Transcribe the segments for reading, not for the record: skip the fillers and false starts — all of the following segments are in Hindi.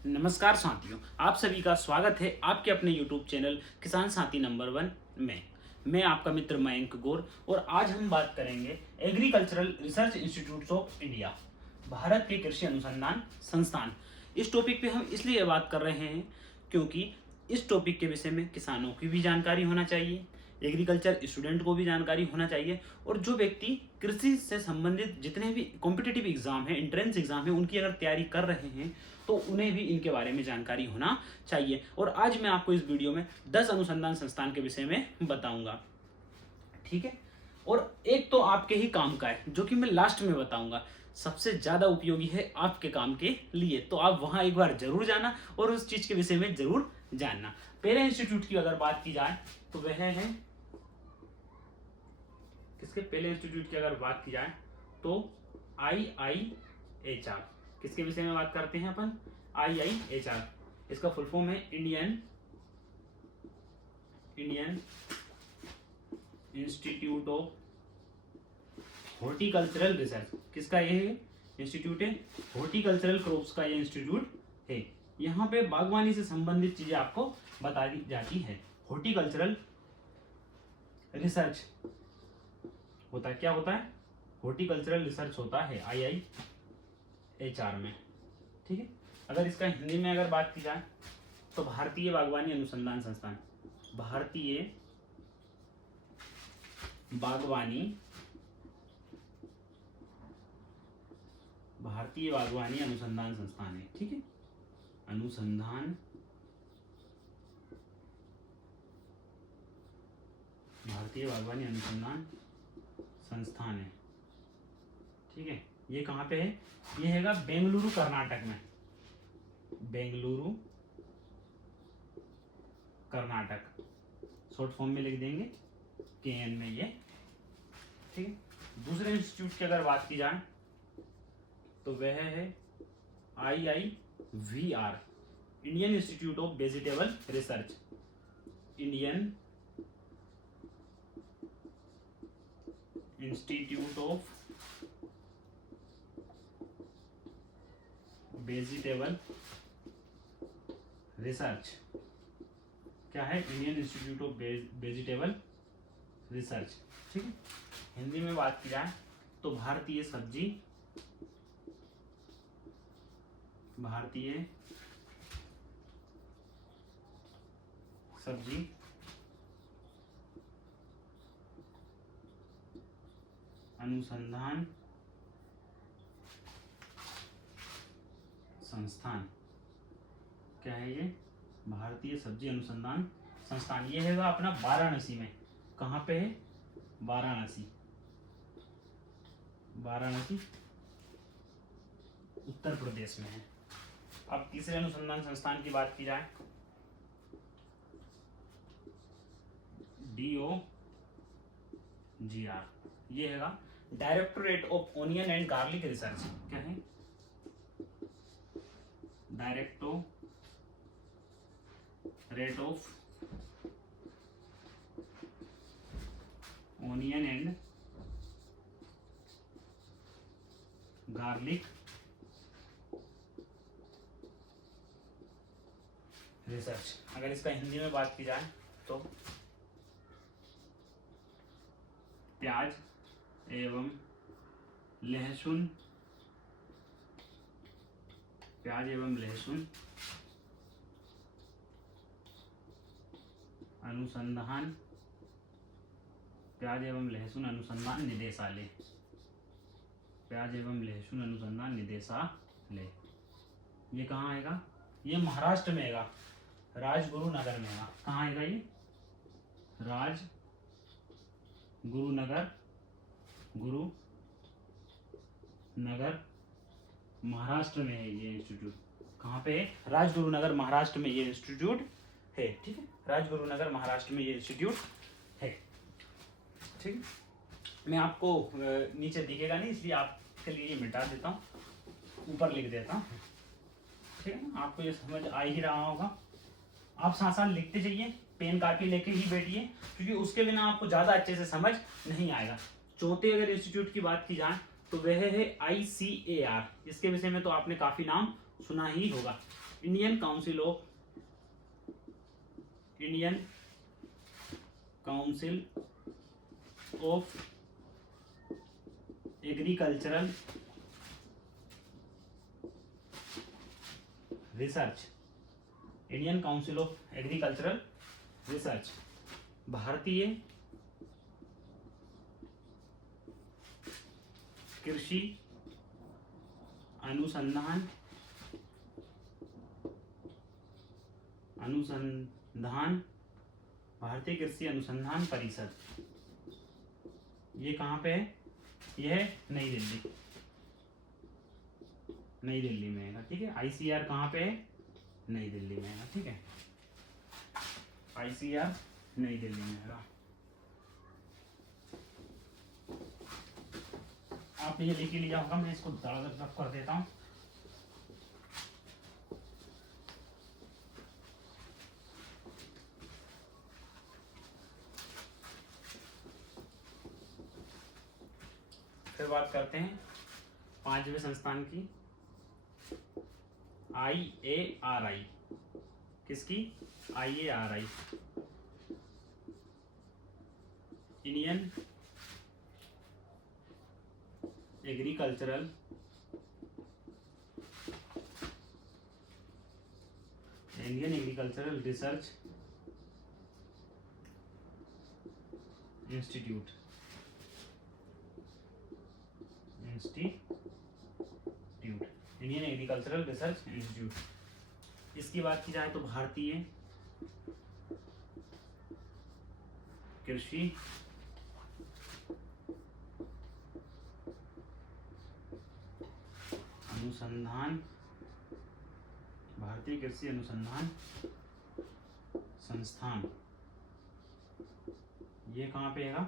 नमस्कार साथियों, आप सभी का स्वागत है आपके अपने YouTube चैनल किसान साथी नंबर 1 में। मैं आपका मित्र मयंक गौर और आज हम बात करेंगे agricultural research institutes of India, Bharat के कृषि अनुसंधान संस्थान। इस टॉपिक पे हम इसलिए बात कर रहे हैं क्योंकि इस टॉपिक के विषय में किसानों की भी जानकारी होना चाहिए, एग्रीकल्चर स्टूडेंट को भी जानकारी होना चाहिए और जो व्यक्ति कृषि से संबंधित जितने भी कॉम्पिटिटिव एग्जाम है, एंट्रेंस एग्जाम है, उनकी अगर तैयारी कर रहे हैं तो उन्हें भी इनके बारे में जानकारी होना चाहिए। और आज मैं आपको इस वीडियो में 10 अनुसंधान संस्थान के विषय में बताऊंगा, ठीक है। और एक तो आपके ही काम का है जो कि मैं लास्ट में बताऊंगा, सबसे ज्यादा उपयोगी है आपके काम के लिए, तो आप वहां एक बार जरूर जाना और उस चीज के विषय में जरूर जानना। पहले इंस्टीट्यूट की अगर बात की जाए तो वह है किसके, पहले इंस्टीट्यूट की अगर बात की जाए तो IIHR। किसके विषय में बात करते हैं अपन? IIHR। इसका फुल फॉर्म है Indian institute of horticultural research. किसका ये इंस्टीट्यूट है? हॉर्टिकल्चरल क्रॉप्स का ये इंस्टीट्यूट है। यहाँ पे बागवानी से संबंधित चीजें आपको बता दी जाती है। हॉर्टिकल्चरल रिसर्च होता है, क्या होता है? हॉर्टिकल्चरल रिसर्च होता है IIHR में, ठीक है। अगर इसका हिंदी में अगर बात की जाए तो भारतीय बागवानी अनुसंधान संस्थान, भारतीय बागवानी अनुसंधान संस्थान है, ठीक है। अनुसंधान, भारतीय बागवानी अनुसंधान संस्थान है, ठीक है। ये कहाँ पे है? ये हैगा बेंगलुरु कर्नाटक में, बेंगलुरु कर्नाटक, शॉर्ट फॉर्म में लिख देंगे KN में ये, ठीक है। दूसरे इंस्टीट्यूट की अगर बात की जाए तो वह है IIVR, Indian institute of vegetable research, Indian institute of vegetable research. क्या है? Indian institute of vegetable research, ठीक है। हिंदी में बात की जाए तो भारतीय सब्जी अनुसंधान संस्थान। क्या है ये? भारतीय सब्जी अनुसंधान संस्थान। ये है अपना वाराणसी में। कहाँ पे है? वाराणसी, उत्तर प्रदेश में है। अब तीसरे अनुसंधान संस्थान की बात की जाए, DOGR। ये है directorate of onion and garlic research. क्या है? Directorate of onion and garlic research. अगर इसका हिंदी में बात की जाए तो प्याज एवं लहसुन अनुसंधान, प्याज एवं लहसुन अनुसंधान निदेशालय, ये कहाँ आएगा? ये महाराष्ट्र में आएगा, राजगुरुनगर में आएगा। कहाँ आएगा ये? गुरुनगर महाराष्ट्र में है ये इंस्टीट्यूट। कहाँ पे है? राजगुरुनगर महाराष्ट्र में ये इंस्टीट्यूट है, ठीक है। राजगुरुनगर महाराष्ट्र में ये इंस्टीट्यूट है, ठीक है। मैं आपको नीचे दिखेगा नहीं इसलिए आपके लिए मिटा देता हूँ, ऊपर लिख देता हूँ, ठीक है ना। आपको ये समझ आ ही रहा होगा। आप साथ साथ लिखते जाइए, पेन कापी लेके ही बैठिए, क्योंकि उसके बिना आपको ज़्यादा अच्छे से समझ नहीं आएगा। चौथे अगर इंस्टीट्यूट की बात की जाए तो वह है ICAR। इसके विषय में तो आपने काफ़ी नाम सुना ही होगा। Indian council of agricultural research, Indian council of agricultural research, भारतीय कृषि अनुसंधान भारतीय कृषि अनुसंधान परिषद, ये कहाँ पे है? यह है नई दिल्ली में है, ठीक है। ICR कहाँ पे है? नई दिल्ली में है, ठीक है। ICR नई दिल्ली में है। आपने ये लेके लिया होगा, मैं इसको दड़ादड़ रफ कर देता हूँ। फिर बात करते हैं 5वें संस्थान की, IARI। किसकी? IARI, Indian agricultural research institute, Indian agricultural research institute. इसकी बात की जाए तो भारतीय कृषि अनुसंधान संस्थान, ये कहाँ पे है?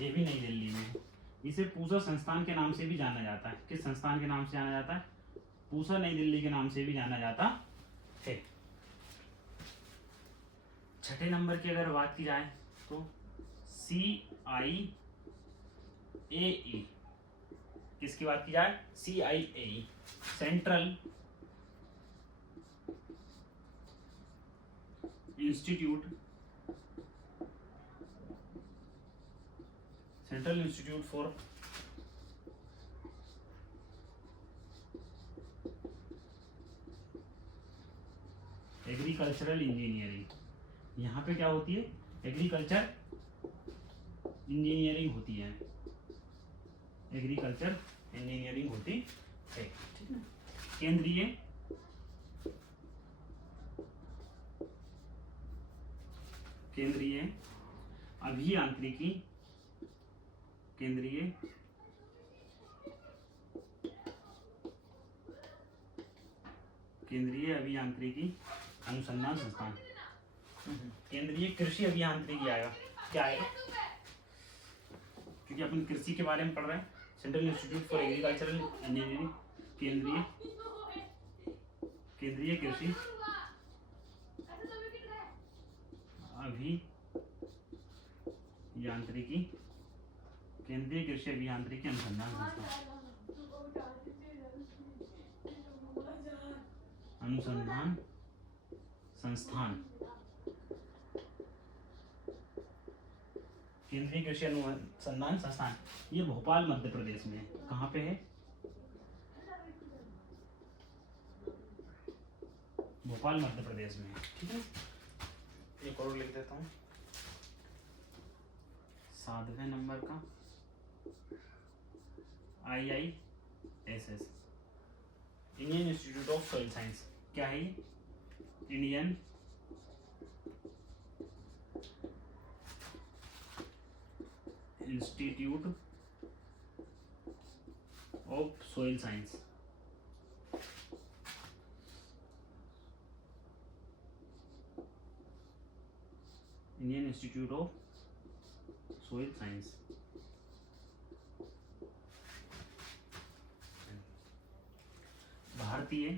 ये भी नई दिल्ली में है। इसे पूसा संस्थान के नाम से भी जाना जाता है। किस संस्थान के नाम से जाना जाता है? पूसा नई दिल्ली के नाम से भी जाना जाता है। छठे नंबर की अगर बात की जाए तो CIAE, किसकी बात की जाए? CIAE, central institute for agricultural engineering. यहाँ पे क्या होती है? एग्रीकल्चर इंजीनियरिंग होती है, एग्रीकल्चर इंजीनियरिंग होती है, ठीक है। केंद्रीय अभियांत्रिकी, केंद्रीय अभियांत्रिकी अनुसंधान संस्थान, केंद्रीय कृषि अभियांत्रिकी आएगा। क्या आएगा? क्योंकि अपन कृषि के बारे में पढ़ रहे हैं। Central institute for agricultural engineering, केंद्रीय कृषि अभियांत्रिकी, केंद्रीय कृषि अभियांत्रिकी अनुसंधान संस्थान, केंद्रीय कृषि अनुसंधान संस्थान, ये भोपाल मध्य प्रदेश में है। कहाँ पे है? भोपाल मध्य प्रदेश में है, ठीक है। एक और लिख देता हूँ 7वें नंबर का IISS, Indian institute of soil science. क्या है ये? Indian institute of soil science, Indian institute of soil science. भारतीय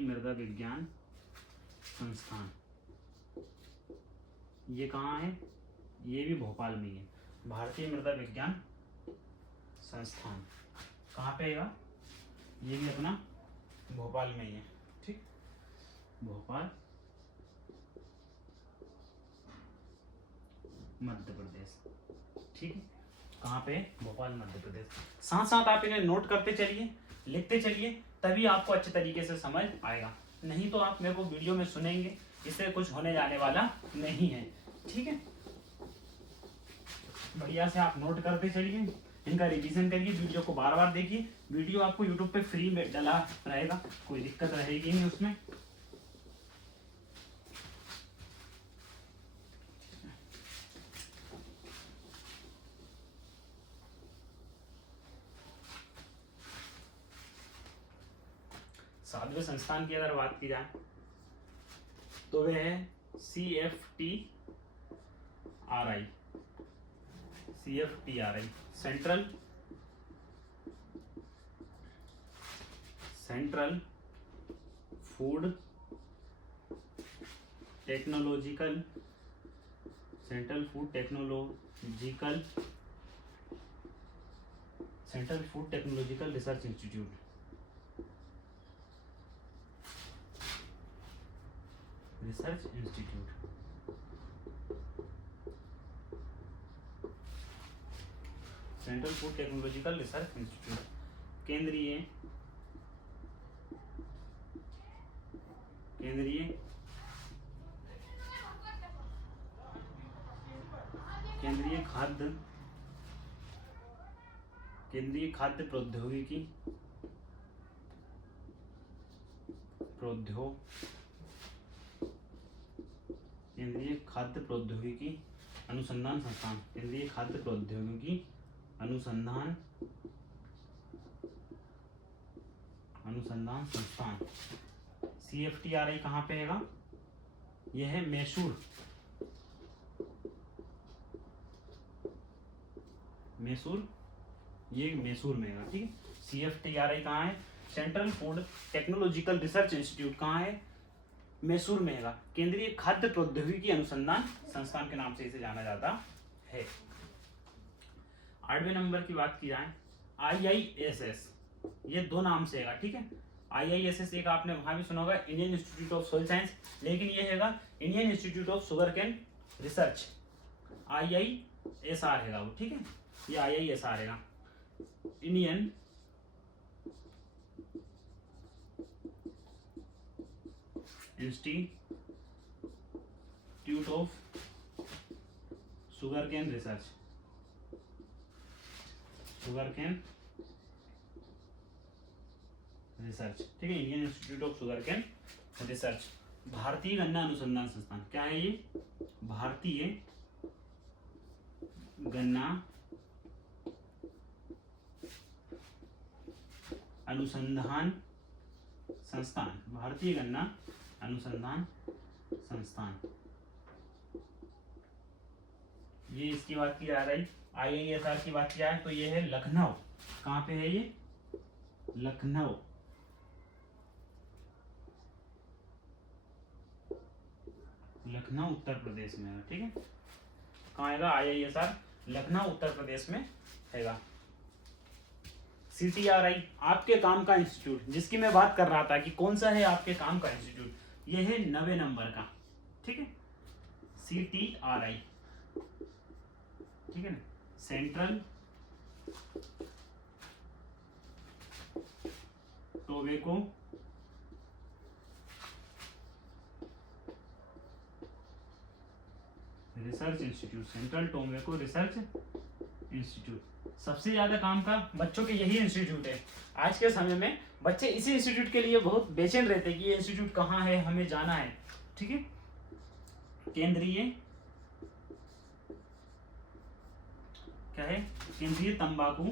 मृदा विज्ञान संस्थान। ये कहाँ है? ये भी भोपाल में ही है। भारतीय मृदा विज्ञान संस्थान कहाँ पे है? ये भी अपना भोपाल में ही है। ठीक, भोपाल मध्य प्रदेश। ठीक है, कहाँ पे? भोपाल मध्य प्रदेश। साथ साथ आप इन्हें नोट करते चलिए, लिखते चलिए, तभी आपको अच्छे तरीके से समझ आएगा। नहीं तो आप मेरे को वीडियो में सुनेंगे, इससे कुछ होने जाने वाला नहीं है। ठीक है, बढ़िया से आप नोट करते चलिए, इनका रिवीजन करिए, वीडियो को बार बार देखिए। वीडियो आपको यूट्यूब पे फ्री में डला रहेगा, कोई दिक्कत रहेगी नहीं उसमें। सातवें संस्थान की अगर बात की जाए तो वह है CFTRI। CFTRI central food technological research institute. Central food technological research institute केंद्रीय खाद्य प्रौद्योगिकी अनुसंधान संस्थान। केंद्रीय खाद्य प्रौद्योगिकी अनुसंधान संस्थान। CFTRI कहाँ पे है? यह है मैसूर। ये मैसूर में है। ठीक है, CFTRI कहाँ है? Central food technological research institute कहाँ है? मैसूर में है। केंद्रीय खाद्य प्रौद्योगिकी अनुसंधान संस्थान के नाम से इसे जाना जाता है। 8वें नंबर की बात की जाए, IISS, ये दो नाम से है। ठीक है, IISS एक आपने वहां भी सुना होगा, Indian institute of soil science, लेकिन ये है Indian institute of sugar cane research. IISR है वो। ठीक है, ये IISR है, Indian institute of sugar cane research. ठीक है, Indian institute of sugar cane research. भारतीय गन्ना अनुसंधान संस्थान क्या है? ये भारतीय गन्ना अनुसंधान संस्थान। ये इसकी बात की जा रही। IISR की बात की जाए तो ये है लखनऊ। कहाँ पे है ये? लखनऊ। उत्तर प्रदेश में है। ठीक है, कहाँ है IISR? लखनऊ उत्तर प्रदेश में है। CTRI आपके काम का इंस्टीट्यूट, जिसकी मैं बात कर रहा था कि कौन सा है आपके काम का इंस्टीट्यूट, ये है 90 नंबर का। ठीक है, CTRI। ठीक है ना, सेंट्रल टोबैको रिसर्च इंस्टीट्यूट। सबसे ज्यादा काम का बच्चों के यही इंस्टीट्यूट है। आज के समय में बच्चे इसी इंस्टीट्यूट के लिए बहुत बेचैन रहते हैं कि ये इंस्टीट्यूट कहाँ है, हमें जाना है। ठीक है, केंद्रीय क्या है? केंद्रीय तंबाकू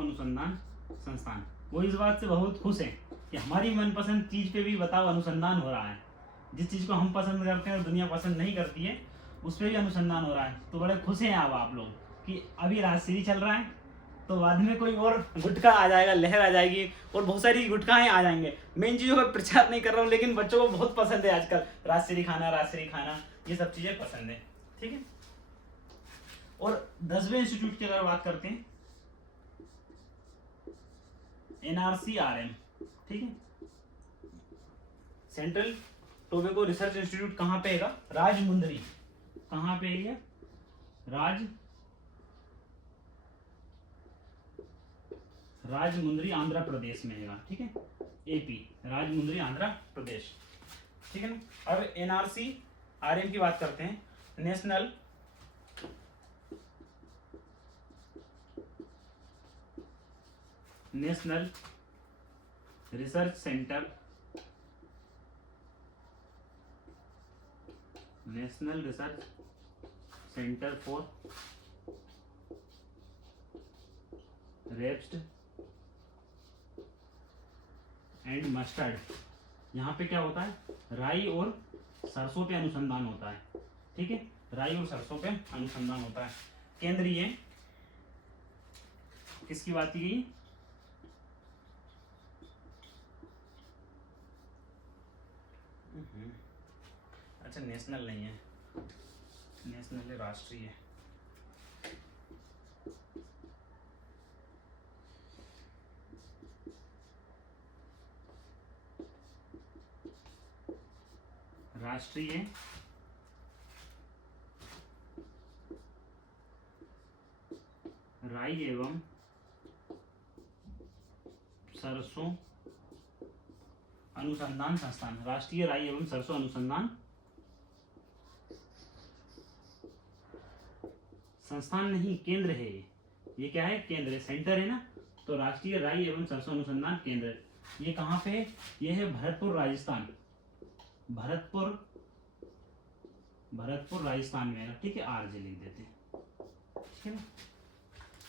अनुसंधान संस्थान। वो इस बात से बहुत खुश हैं कि हमारी मनपसंद चीज पे भी बताओ अनुसंधान हो रहा है। जिस चीज को हम पसंद करते हैं और दुनिया पसंद नहीं करती है, उस पर भी अनुसंधान हो रहा है। तो बड़े खुश हैं अब आप लोग कि अभी राजश्री चल रहा है तो बाद में कोई और गुटखा आ जाएगा, लहर आ जाएगी और बहुत सारी गुटखाएं आ जाएंगे। मैं इन चीज़ों का प्रचार नहीं कर रहा हूँ, लेकिन बच्चों को बहुत पसंद है आजकल राजश्री खाना, ये सब चीज़ें पसंद है। ठीक है। और 10वें इंस्टीट्यूट की अगर बात करते हैं, NRCRM, ठीक है, सेंट्रल टोबैको रिसर्च इंस्टीट्यूट कहाँ पे है? राजमुंदरी। कहाँ पे है? राजमुंदरी आंध्र प्रदेश में है। ठीक है, AP, राजमुंदरी आंध्र प्रदेश। ठीक है ना। अब NRCRM की बात करते हैं, national research centre, national research centre for rapeseed and mustard. यहाँ पे क्या होता है? राई और सरसों पे अनुसंधान होता है। ठीक है, राई और सरसों पे अनुसंधान होता है। केंद्रीय, किसकी बात की गई? अच्छा, नेशनल नहीं है, नेशनल है, राष्ट्रीय है। राष्ट्रीय राई एवं सरसों अनुसंधान संस्थान, राष्ट्रीय राई एवं सरसों अनुसंधान संस्थान नहीं, केंद्र है ये क्या है? केंद्र है, सेंटर है ना। तो राष्ट्रीय राई एवं सरसों अनुसंधान केंद्र, ये कहाँ पे है? ये है भरतपुर, राजस्थान। भरतपुर राजस्थान में है। ठीक है, RJ लिख देते हैं। ठीक है ना।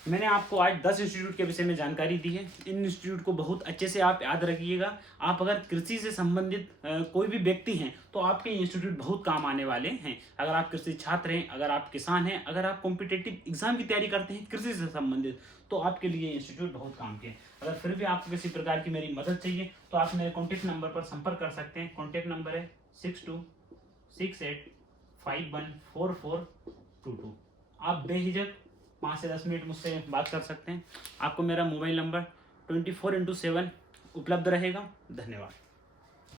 मैंने आपको आज 10 इंस्टीट्यूट के विषय में जानकारी दी है। इन इंस्टीट्यूट को बहुत अच्छे से आप याद रखिएगा। आप अगर कृषि से संबंधित कोई भी व्यक्ति हैं तो आपके इंस्टीट्यूट बहुत काम आने वाले हैं। अगर आप कृषि छात्र हैं, अगर आप किसान हैं, अगर आप कॉम्पिटिटिव एग्जाम की तैयारी करते हैं कृषि से संबंधित, तो आपके लिए इंस्टीट्यूट बहुत काम के। अगर फिर भी आपको किसी प्रकार की मेरी मदद चाहिए तो आप मेरे कॉन्टैक्ट नंबर पर संपर्क कर सकते हैं। कॉन्टैक्ट नंबर है 6268514422। आप बेहिचक 5 से 10 मिनट मुझसे बात कर सकते हैं। आपको मेरा मोबाइल नंबर 24x7 उपलब्ध रहेगा। धन्यवाद।